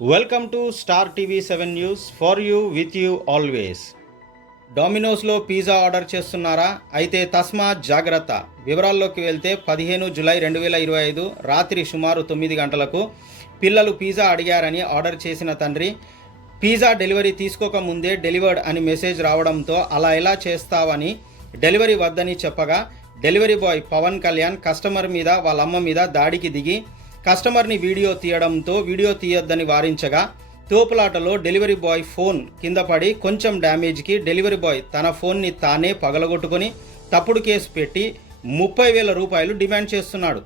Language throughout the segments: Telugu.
Welcome to Star TV seven news for you with you always డామినోస్లో pizza order చేస్తున్నారా? అయితే తస్మాత్ జాగ్రత్త. వివరాల్లోకి వెళ్తే పదిహేను జులై రెండు వేల ఇరవై ఐదు రాత్రి సుమారు తొమ్మిది గంటలకు పిల్లలు పిజ్జా అడిగారని ఆర్డర్ చేసిన తండ్రి పిజ్జా డెలివరీ తీసుకోక ముందే డెలివర్డ్ అని మెసేజ్ రావడంతో అలా ఎలా చేస్తావని డెలివరీ వద్దని చెప్పగా delivery boy Pawan Kalyan customer మీద వాళ్ళ అమ్మ మీద దాడికి దిగి కస్టమర్ని వీడియో తీయడంతో వీడియో తీయొద్దని వారించగా తోపులాటలో డెలివరీ బాయ్ ఫోన్ కింద పడి కొంచెం డ్యామేజ్కి డెలివరీ బాయ్ తన ఫోన్ని తానే పగలగొట్టుకొని తప్పుడు కేసు పెట్టి ముప్పై వేల రూపాయలు డిమాండ్ చేస్తున్నాడు.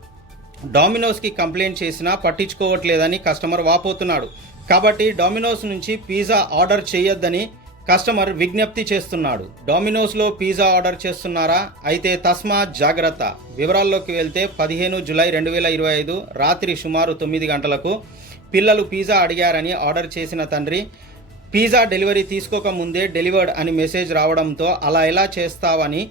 డామినోస్కి కంప్లైంట్ చేసినా పట్టించుకోవట్లేదని కస్టమర్ వాపోతున్నాడు. కాబట్టి డామినోస్ నుంచి పిజ్జా ఆర్డర్ చేయొద్దని కస్టమర్ విజ్ఞప్తి చేస్తున్నాడు. డామినోస్లో పిజ్జా ఆర్డర్ చేస్తున్నారా? అయితే తస్మాత్ జాగ్రత్త. వివరాల్లోకి వెళ్తే పదిహేను జులై రెండు వేల ఇరవై ఐదు రాత్రి సుమారు తొమ్మిది గంటలకు పిల్లలు పిజ్జా అడిగారని ఆర్డర్ చేసిన తండ్రి పిజ్జా డెలివరీ తీసుకోకముందే డెలివర్డ్ అని మెసేజ్ రావడంతో అలా ఎలా చేస్తావని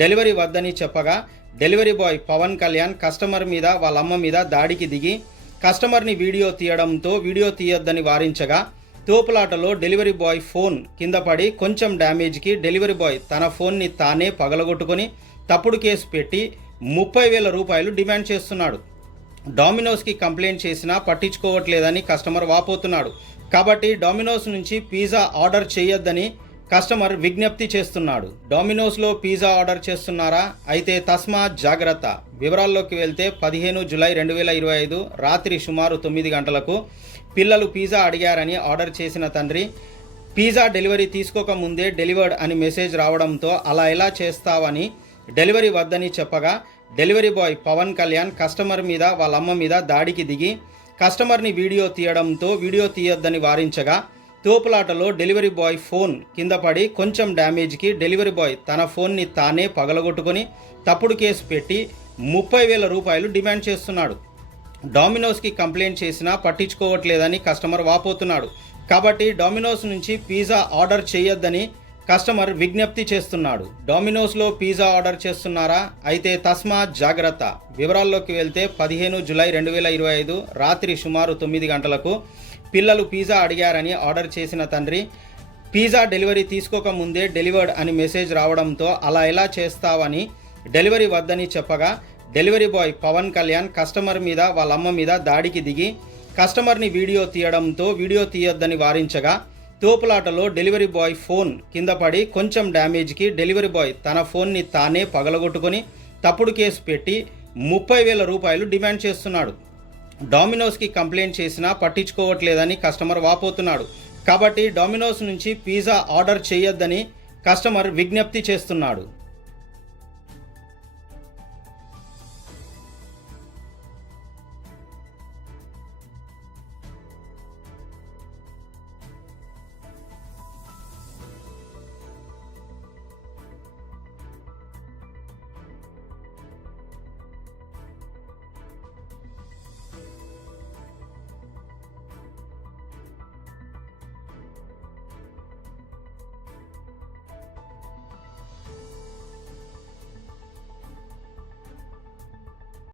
డెలివరీ వద్దని చెప్పగా delivery boy Pawan Kalyan customer మీద వాళ్ళ అమ్మ మీద దాడికి దిగి కస్టమర్ని వీడియో తీయడంతో వీడియో తీయొద్దని వారించగా తోపులాటలో డెలివరీ బాయ్ ఫోన్ కింద పడి కొంచెం డ్యామేజ్కి డెలివరీ బాయ్ తన ఫోన్ని తానే పగలగొట్టుకొని తప్పుడు కేసు పెట్టి ముప్పై వేల రూపాయలు డిమాండ్ చేస్తున్నాడు. డామినోస్కి కంప్లైంట్ చేసినా పట్టించుకోవట్లేదని కస్టమర్ వాపోతున్నాడు. కాబట్టి డామినోస్ నుంచి పిజ్జా ఆర్డర్ చేయొద్దని కస్టమర్ విజ్ఞప్తి చేస్తున్నాడు. డామినోస్లో పిజ్జా ఆర్డర్ చేస్తున్నారా? అయితే తస్మాత్ జాగ్రత్త. వివరాల్లోకి వెళ్తే పదిహేను జులై రెండు వేల ఇరవై ఐదు రాత్రి సుమారు తొమ్మిది గంటలకు పిల్లలు పిజ్జా అడిగారని ఆర్డర్ చేసిన తండ్రి పిజ్జా డెలివరీ తీసుకోకముందే డెలివర్డ్ అని మెసేజ్ రావడంతో అలా ఎలా చేస్తావని డెలివరీ వద్దని చెప్పగా delivery boy Pawan Kalyan customer మీద వాళ్ళ అమ్మ మీద దాడికి దిగి కస్టమర్ని వీడియో తీయడంతో వీడియో తీయొద్దని వారించగా తోపులాటలో డెలివరీ బాయ్ ఫోన్ కింద పడి కొంచెం డ్యామేజ్కి డెలివరీ బాయ్ తన ఫోన్ని తానే పగలగొట్టుకొని తప్పుడు కేసు పెట్టి ముప్పై వేల రూపాయలు డిమాండ్ చేస్తున్నాడు. డామినోస్కి కంప్లైంట్ చేసినా పట్టించుకోవట్లేదని కస్టమర్ వాపోతున్నాడు. కాబట్టి డామినోస్ నుంచి పిజ్జా ఆర్డర్ చేయొద్దని కస్టమర్ విజ్ఞప్తి చేస్తున్నాడు. డామినోస్లో పిజ్జా ఆర్డర్ చేస్తున్నారా? అయితే తస్మాత్ జాగ్రత్త. వివరాల్లోకి వెళ్తే పదిహేను జులై రెండు వేల ఇరవై ఐదు రాత్రి సుమారు తొమ్మిది గంటలకు పిల్లలు పిజ్జా అడిగారని ఆర్డర్ చేసిన తండ్రి పిజ్జా డెలివరీ తీసుకోక ముందే డెలివర్డ్ అని మెసేజ్ రావడంతో అలా ఎలా చేస్తావని డెలివరీ వద్దని చెప్పగా delivery boy Pawan Kalyan customer మీద వాళ్ళ అమ్మ మీద దాడికి దిగి కస్టమర్ని వీడియో తీయడంతో వీడియో తీయొద్దని వారించగా తోపులాటలో డెలివరీ బాయ్ ఫోన్ కింద పడి కొంచెం డ్యామేజ్కి డెలివరీ బాయ్ తన ఫోన్ని తానే పగలగొట్టుకొని తప్పుడు కేసు పెట్టి ముప్పై వేల రూపాయలు డిమాండ్ చేస్తున్నాడు. డామినోస్కి కంప్లైంట్ చేసినా పట్టించుకోవట్లేదని కస్టమర్ వాపోతున్నాడు. కాబట్టి డామినోస్ నుంచి పిజ్జా ఆర్డర్ చేయొద్దని కస్టమర్ విజ్ఞప్తి చేస్తున్నాడు.